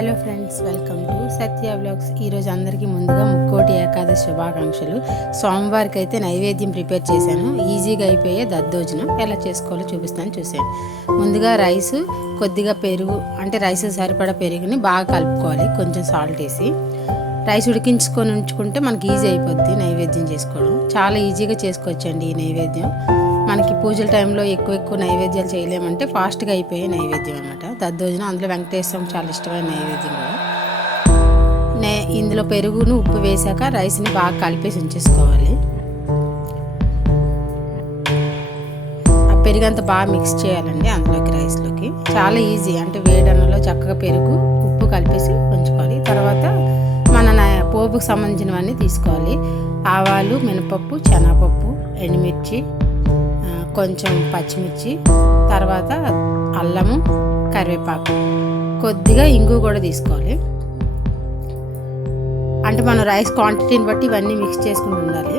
Hello friends, welcome to Satya vlogs. ఈరోజు అందరికీ ముందుగా ముక్కోటి ఏకాదశి శుభాకాంక్షలు. స్వామివారికి అయితే నైవేద్యం ప్రిపేర్ చేశాను. ఈజీగా అయిపోయే దద్దోజనం ఎలా చేసుకోవాలో చూపిస్తాను, చూసాను. ముందుగా రైస్, కొద్దిగా పెరుగు, అంటే రైస్ సరిపడా పెరుగుని బాగా కలుపుకోవాలి. కొంచెం సాల్ట్ వేసి రైస్ ఉడికించుకొని ఉంచుకుంటే మనకి ఈజీ అయిపోద్ది నైవేద్యం చేసుకోవడం. చాలా ఈజీగా చేసుకోవచ్చండి ఈ నైవేద్యం. మనకి పూజల టైంలో ఎక్కువ నైవేద్యాలు చేయలేమంటే ఫాస్ట్గా అయిపోయే నైవేద్యం అనమాట దద్దోజనం. అందులో వెంకటేశ్వరం చాలా ఇష్టమైన నైవేద్యం కూడా. ఇందులో పెరుగును ఉప్పు వేసాక రైస్ని బాగా కలిపేసి ఉంచేసుకోవాలి. ఆ పెరుగు అంతా బాగా మిక్స్ చేయాలండి అందులోకి, రైస్లోకి. చాలా ఈజీ, అంటే వేడన్నలో చక్కగా పెరుగు ఉప్పు కలిపేసి ఉంచుకోవాలి. తర్వాత మన పోపుకు సంబంధించినవన్నీ తీసుకోవాలి. ఆవాలు, మినపప్పు, శనగపప్పు, ఎండుమిర్చి, కొంచెం పచ్చిమిర్చి, తర్వాత అల్లము, కరివేపాకు, కొద్దిగా ఇంగు కూడా తీసుకోవాలి. అంటే మనం రైస్ క్వాంటిటీని బట్టి ఇవన్నీ మిక్స్ చేసుకుని ఉండాలి.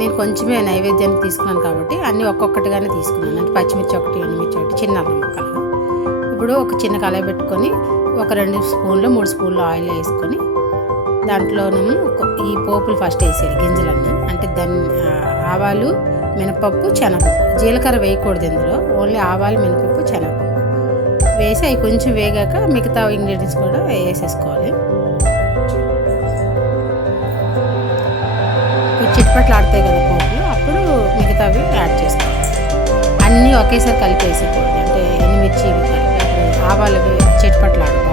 నేను కొంచెమే నైవేద్యానికి తీసుకున్నాను కాబట్టి అన్నీ ఒక్కొక్కటిగానే తీసుకున్నాను. అంటే పచ్చిమిర్చి ఒకటి, ఎండుమిర్చి ఒకటి, చిన్న అల్లం ముక్కలు. ఇప్పుడు ఒక చిన్న కళాయి పెట్టుకొని ఒక 2 స్పూన్లు 3 స్పూన్లు ఆయిల్ వేసుకొని దాంట్లోనేమో ఈ పోపులు ఫస్ట్ వేసేయాలి, గింజలన్నీ. అంటే ఆవాలు, మినపప్పు, శనగపప్పు, జీలకర్ర వేయకూడదు ఇందులో. ఓన్లీ ఆవాలు, మినపప్పు, శనగపప్పు వేసి అవి కొంచెం వేగాక మిగతా ఇంగ్రీడియంట్స్ కూడా వేసేసుకోవాలి. చిట్పట్లు ఆడతాయి కదా పోపులు, అప్పుడు మిగతావి యాడ్ చేసుకోవాలి. అన్నీ ఒకేసారి కలిపి వేసేకూడదు. అంటే ఎండుమిర్చి ఇవి కలిపి అప్పుడు ఆవాలు చిట్పట్లు ఆడుకోవాలి.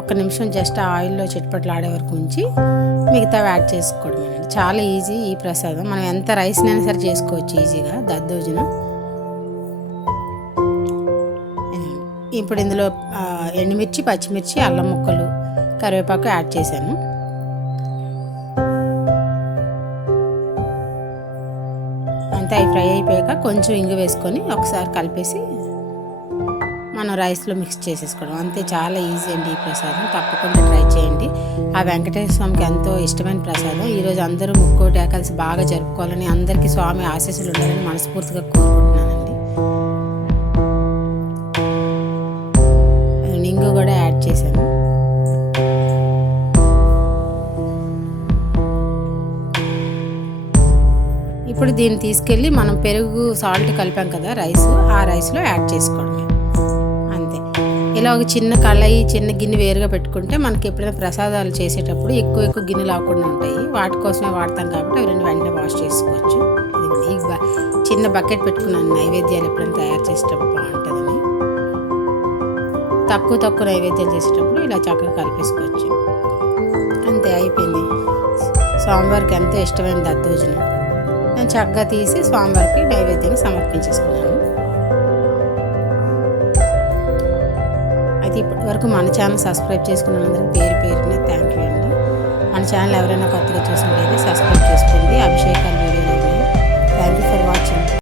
ఒక నిమిషం జస్ట్ ఆయిల్లో చిట్పట్లు ఆడే వరకు ఉంచి మిగతా యాడ్ చేసుకోవడం. చాలా ఈజీ ఈ ప్రసాదం. మనం ఎంత రైస్నైనా సరే చేసుకోవచ్చు ఈజీగా దద్దోజనం. ఇప్పుడు ఇందులో ఎండుమిర్చి, పచ్చిమిర్చి, అల్లం ముక్కలు, కరివేపాకు యాడ్ చేశాను. అంతే, అవి ఫ్రై అయిపోయాక కొంచెం ఇంగు వేసుకొని ఒకసారి కలిపేసి మనం రైస్లో మిక్స్ చేసేసుకోవడం. అంతే, చాలా ఈజీ అండి ఈ ప్రసాదం. తప్పకుండా ట్రై చేయండి. ఆ వెంకటేశ్వర స్వామికి ఎంతో ఇష్టమైన ప్రసాదం. ఈరోజు అందరూ ముక్కోటి ఏకాదశి బాగా జరుపుకోవాలని, అందరికీ స్వామి ఆశీస్సులు ఉండాలని మనస్ఫూర్తిగా కోరుకుంటున్నానండి. ఇంగు కూడా యాడ్ చేశాను. ఇప్పుడు దీన్ని తీసుకెళ్ళి మనం పెరుగు, సాల్ట్ కలిపాం కదా రైస్, ఆ రైస్లో యాడ్ చేసుకోవడం. ఇలా ఒక చిన్న కళాయి, చిన్న గిన్నె వేరుగా పెట్టుకుంటే మనకి ఎప్పుడైనా ప్రసాదాలు చేసేటప్పుడు ఎక్కువ గిన్నెలు లేకుండా ఉంటాయి. వాటి కోసమే వాడతాం కాబట్టి అవి రెండు వెంటనే వాష్ చేసుకోవచ్చు. ఈ చిన్న బకెట్ పెట్టుకున్నాను నైవేద్యాలు ఎప్పుడైనా తయారు చేసేటప్పుడు బాగుంటుందని. తక్కువ నైవేద్యాలు చేసేటప్పుడు ఇలా చక్కగా కలిపేసుకోవచ్చు. అంతే, అయిపోయింది. స్వామివారికి ఎంతో ఇష్టమైన దద్దోజనం నేను చక్కగా తీసి స్వామివారికి నైవేద్యాన్ని సమర్పించేసుకున్నాను. ఇప్పటి వరకు మన ఛానల్ సబ్స్క్రైబ్ చేసుకున్నందుకు పేరున థ్యాంక్ యూ అండి. మన ఛానల్ ఎవరైనా కొత్తగా చూసినట్లయితే సబ్స్క్రైబ్ చేసుకోండి. అభిషేకాలు వీడియోలు. Thank you for watching.